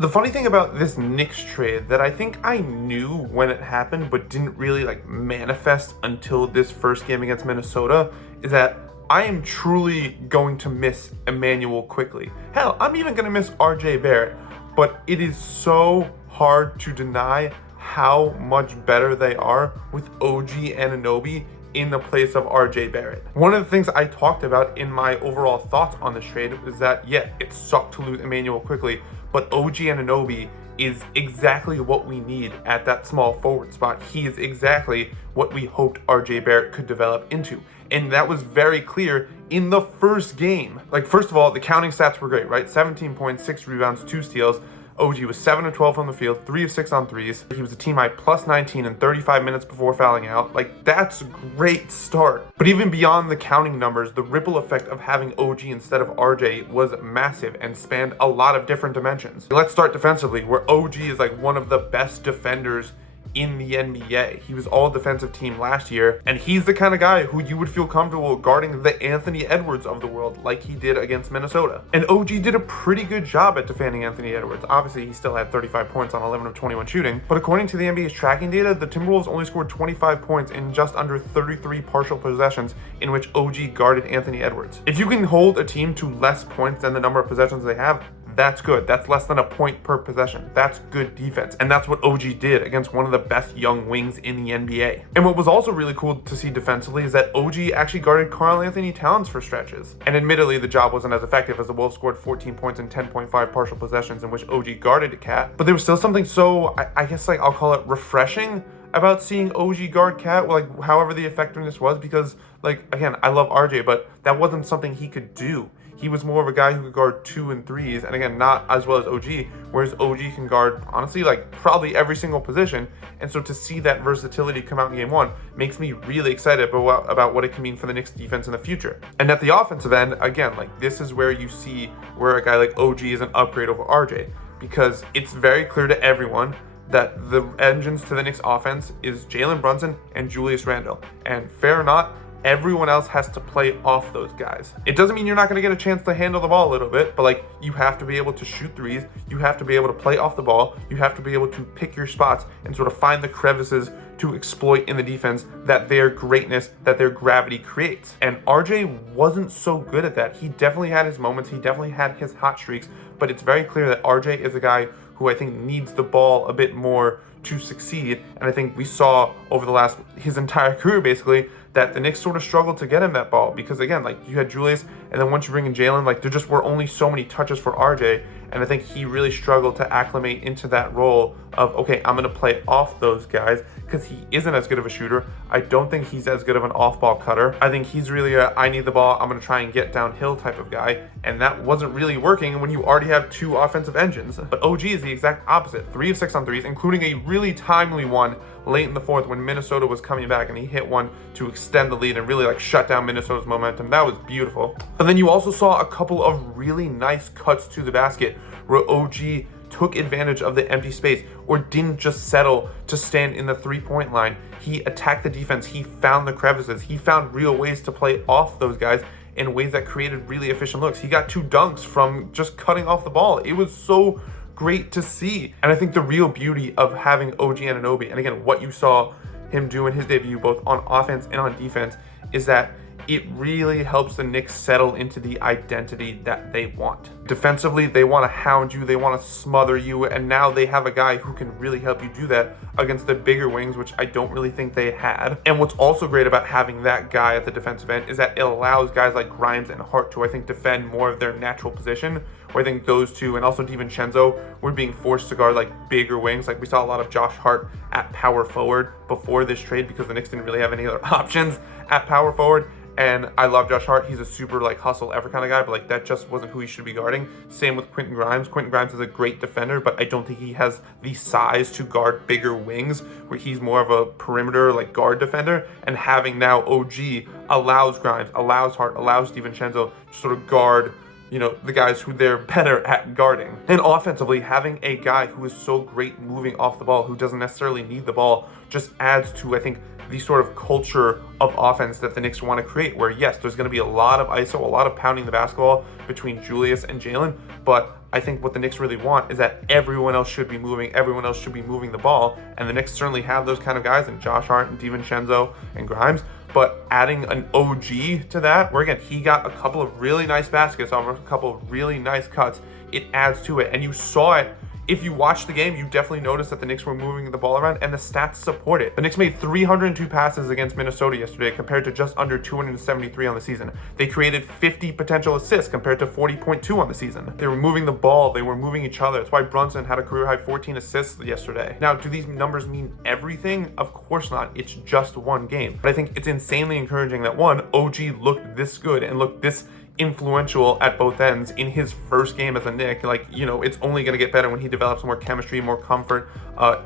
The funny thing about this Knicks trade that I think I knew when it happened but didn't really manifest until this first game against Minnesota is that I am truly going to miss Emmanuel quickly. Hell, I'm even going to miss RJ Barrett, but it is so hard to deny how much better they are with OG Anunoby in the place of RJ Barrett. One of the things I talked about in my overall thoughts on this trade is that, yeah, it sucked to lose Emmanuel quickly, but OG Anunoby is exactly what we need at that small forward spot. He is exactly what we hoped RJ Barrett could develop into. And that was very clear in the first game. First of all, the counting stats were great, right? 17 points, 6 rebounds, 2 steals. OG was 7 of 12 from the field, 3 of 6 on threes. He was a team high plus 19 in 35 minutes before fouling out. That's a great start. But even beyond the counting numbers, the ripple effect of having OG instead of RJ was massive and spanned a lot of different dimensions. Let's start defensively, where OG is one of the best defenders in the NBA. He was all defensive team last year, and he's the kind of guy who you would feel comfortable guarding the Anthony Edwards of the world like he did against Minnesota. And OG did a pretty good job at defending Anthony Edwards. Obviously, he still had 35 points on 11 of 21 shooting, but according to the NBA's tracking data, the Timberwolves only scored 25 points in just under 33 partial possessions in which OG guarded Anthony Edwards. If you can hold a team to less points than the number of possessions they have, that's good. That's less than a point per possession. That's good defense. And that's what OG did against one of the best young wings in the NBA. And what was also really cool to see defensively is that OG actually guarded Karl-Anthony Towns for stretches. And admittedly, the job wasn't as effective as the Wolves scored 14 points in 10.5 partial possessions in which OG guarded a cat. But there was still something so, I guess I'll call it refreshing about seeing OG guard Cat, however the effectiveness was, because again, I love RJ, but that wasn't something he could do. He was more of a guy who could guard 2 and 3s, and again, not as well as OG, whereas OG can guard, honestly, probably every single position. And so to see that versatility come out in game 1 makes me really excited about what it can mean for the Knicks defense in the future. And at the offensive end, again, this is where you see where a guy like OG is an upgrade over RJ, because it's very clear to everyone that the engines to the Knicks offense is Jalen Brunson and Julius Randle. And fair or not, everyone else has to play off those guys. It doesn't mean you're not going to get a chance to handle the ball a little bit, but you have to be able to shoot threes, you have to be able to play off the ball, you have to be able to pick your spots and sort of find the crevices to exploit in the defense that their greatness, that their gravity creates. And RJ wasn't so good at that. He definitely had his moments, he definitely had his hot streaks, but it's very clear that RJ is a guy who I think needs the ball a bit more to succeed. And I think we saw over his entire career basically, that the Knicks sort of struggled to get him that ball because again, you had Julius, and then once you bring in Jalen, there just were only so many touches for RJ, and I think he really struggled to acclimate into that role of, okay, I'm gonna play off those guys, because he isn't as good of a shooter. I don't think he's as good of an off-ball cutter. I think he's really I need the ball, I'm gonna try and get downhill type of guy, and that wasn't really working when you already have 2 offensive engines. But OG is the exact opposite, 3 of 6 on threes, including a really timely one late in the 4th when Minnesota was coming back, and he hit one to extend the lead and really shut down Minnesota's momentum. That was beautiful. But then you also saw a couple of really nice cuts to the basket where OG took advantage of the empty space or didn't just settle to stand in the 3-point line. He attacked the defense, he found the crevices, he found real ways to play off those guys in ways that created really efficient looks. He got 2 dunks from just cutting off the ball. It was so great to see. And I think the real beauty of having OG Anunoby, and again, what you saw him do in his debut, both on offense and on defense, is that it really helps the Knicks settle into the identity that they want. Defensively, they want to hound you, they want to smother you, and now they have a guy who can really help you do that against the bigger wings, which I don't really think they had. And what's also great about having that guy at the defensive end is that it allows guys like Grimes and Hart to, I think, defend more of their natural position, where I think those two, and also DiVincenzo, were being forced to guard bigger wings. We saw a lot of Josh Hart at power forward before this trade because the Knicks didn't really have any other options at power forward. And I love Josh Hart. He's a super hustle effort kind of guy, but that just wasn't who he should be guarding. Same with Quentin Grimes. Quentin Grimes is a great defender, but I don't think he has the size to guard bigger wings, where he's more of a perimeter guard defender. And having now OG allows Grimes, allows Hart, allows DiVincenzo to sort of guard the guys who they're better at guarding. And offensively, having a guy who is so great moving off the ball, who doesn't necessarily need the ball, just adds to, I think, the sort of culture of offense that the Knicks want to create, where yes, there's going to be a lot of ISO, a lot of pounding the basketball between Julius and Jalen, but I think what the Knicks really want is that everyone else should be moving, everyone else should be moving the ball, and the Knicks certainly have those kind of guys in Josh Hart and DiVincenzo and Grimes, but adding an OG to that, where again, he got a couple of really nice baskets off a couple of really nice cuts, it adds to it, and you saw it. If you watched the game, you definitely noticed that the Knicks were moving the ball around, and the stats support it. The Knicks made 302 passes against Minnesota yesterday compared to just under 273 on the season. They created 50 potential assists compared to 40.2 on the season. They were moving the ball, they were moving each other. That's why Brunson had a career-high 14 assists yesterday. Now, do these numbers mean everything? Of course not. It's just one game. But I think it's insanely encouraging that, one, OG looked this good and looked this influential at both ends in his first game as a Knick. It's only going to get better when he develops more chemistry, more comfort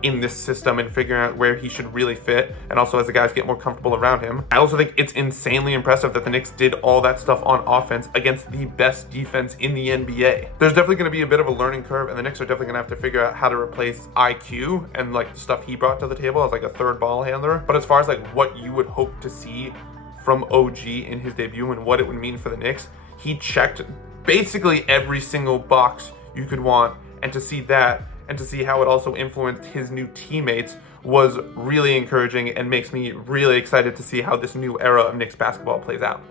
in this system and figuring out where he should really fit, and also as the guys get more comfortable around him. I also think it's insanely impressive that the Knicks did all that stuff on offense against the best defense in the NBA. There's definitely going to be a bit of a learning curve, and the Knicks are definitely going to have to figure out how to replace IQ and the stuff he brought to the table as a third ball handler. But as far as what you would hope to see from OG in his debut and what it would mean for the Knicks, he checked basically every single box you could want, and to see that and to see how it also influenced his new teammates was really encouraging and makes me really excited to see how this new era of Knicks basketball plays out.